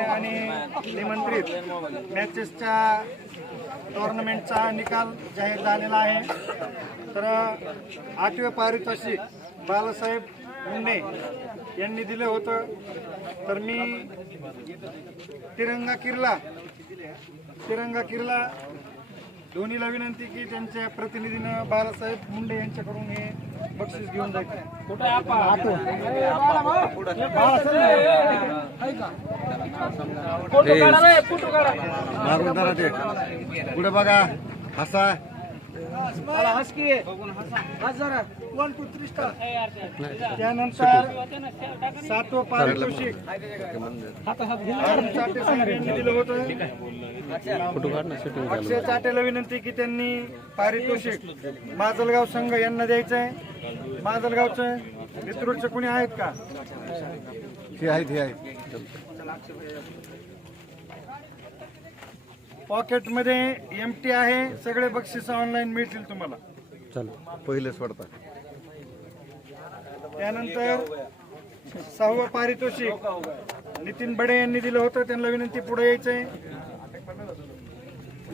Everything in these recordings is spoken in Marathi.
आणि निमंत्रित मॅचेसच्या टोर्नामेंटचा निकाल जाहीर झालेला आहे. तर आठवे पारितोषिक बालासाहेब मुंडे यांनी दिलं होतं. तर मी तिरंगा किरला तिरंगा किरला धोनीला विनंती की त्यांच्या प्रतिनिधीनं बाळासाहेब मुंडे यांच्याकडून हे बक्षीस घेऊन जायचं. कुठे पुढे बघा हसा. त्यानंतर सातवं पारितोषिक. दिलं होतं अक्षय चाटेला विनंती की त्यांनी पारितोषिक माजलगाव संघ यांना द्यायचंय. माजलगावचं मित्रोडचे कोणी आहेत का? हे आहेत हे आहेत. पॉकेटमध्ये एम टी आहे सगळे बक्षीस ऑनलाईन मिळतील तुम्हाला. चल पहिले सोडता. त्यानंतर सहावं पारितोषिक. नितीन बडे यांनी दिलं होतं त्यांना विनंती पुढे यायचंय.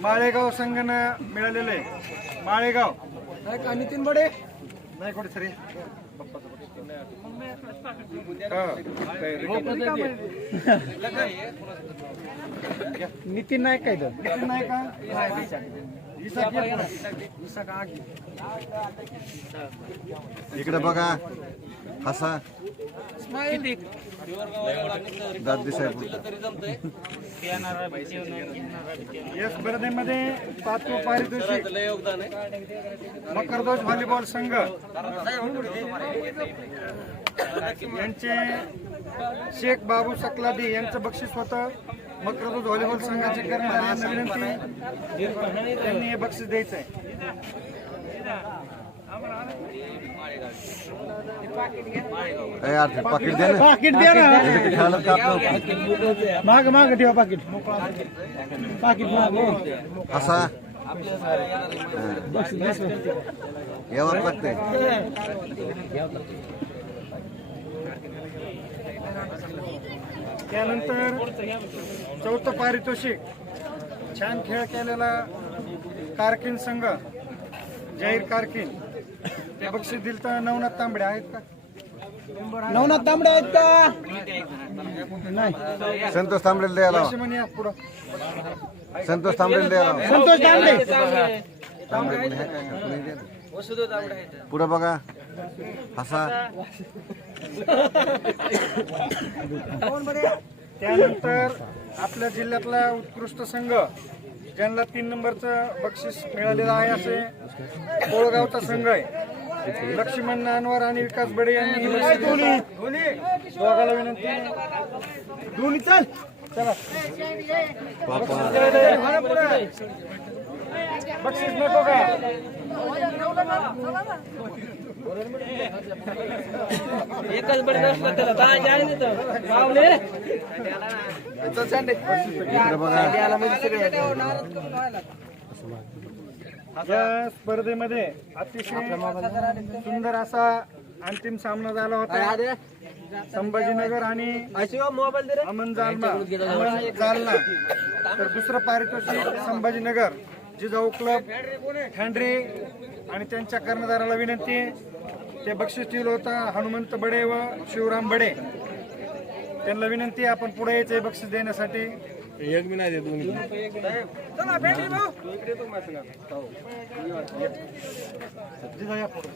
माळेगाव संघानं मिळालेलं आहे. माळेगाव. नितीन बडे? नाही कुठे सर नितीन नाईक काय नितीन नाईक. इकडे बघा. हसा. दात दिसाय या स्पर्धेमध्ये पाचवं पारितोषिक. मकरदोष व्हॉलीबॉल संघ. यांचे शेख बाबू सकलादी यांचं बक्षीस होतं. मकरदोष व्हॉलीबॉल संघाचे कर्मचारी यांना विनंती त्यांनी हे बक्षीस द्यायचं आहे. ए यार ते पाकिट दे ना. पाकिट द्या ना. माग माग ठेवा पाकिट. पाकिट माग हसा. यावं लागते त्यानंतर चौथं पारितोषिक. छान खेळ केलेला कारकिन संघ जाहीर कारकिन. ते बक्षीस दिलं तर नवनाथ तांबडे. आहेत का? नवनाथ तांबडे आहेत का? नाही. संतोष तांबडेला द्यायला पुढं. संतोष तांबडेला द्यायला संतोष तांबडे. पुढे बघा. हसा. त्यानंतर आपल्या जिल्ह्यातला उत्कृष्ट संघ ज्यांना तीन नंबरचं बक्षीस मिळालेलं आहे असे कोळगावचा संघ आहे. लक्ष्मण नानवर आणि विकास बडे यांनी. दोघाला विनंती. दोन्ही चल. चला. बक्षीस नको का? एकच बडे नसलं त्याला दहा पावले. या स्पर्धेमध्ये अतिशय सुंदर असा अंतिम सामना झाला होता. संभाजीनगर आणि अमन जालना. अमन जालना. तर दुसरं पारितोषिक संभाजीनगर. जिजाऊ क्लब खंडरे आणि त्यांच्या कर्णधाराला विनंती ते बक्षीस ठेवलं होतं हनुमंत बडे व शिवराम बडे. त्यांना विनंती आपण पुढे यायचं बक्षीस देण्यासाठी. जिजा या पुढं.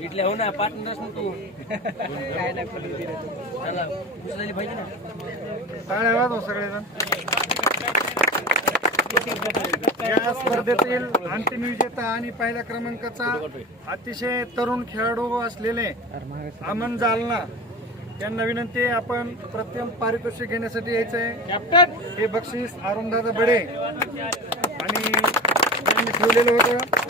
इथल्या हो ना पार्टनर्स तू काय नाही. चला उचलायला पाहिजे ना वाजव सगळेजण या स्पर्धेतील अंतिम विजेता आणि पहिल्या क्रमांकाचा अतिशय तरुण खेळाडू असलेले अमन जालना यांना विनंती आपण प्रथम पारितोषिक घेण्यासाठी यायचं आहे हे बक्षीस अरुणदादा बडे. आणि यांनी ठेवलेलं होतं.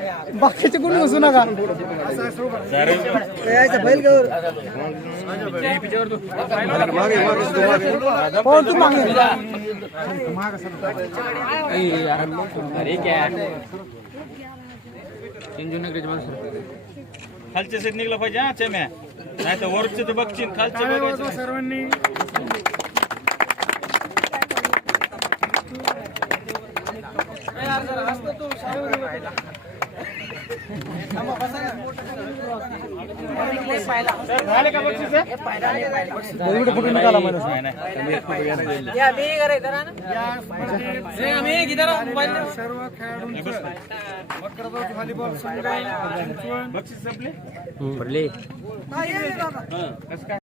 बाकीचे कोणी बसू नका. पाहून तू मागे. खालच्या सीट निघलं पाहिजे हा चेम्या. नाही तर वरचे तर बघशील खालचे सर्वांनी? सर्व खेळाडूंचं व्हॉलीबॉल संघ चिंचवण बक्षीस संपले कसं काय?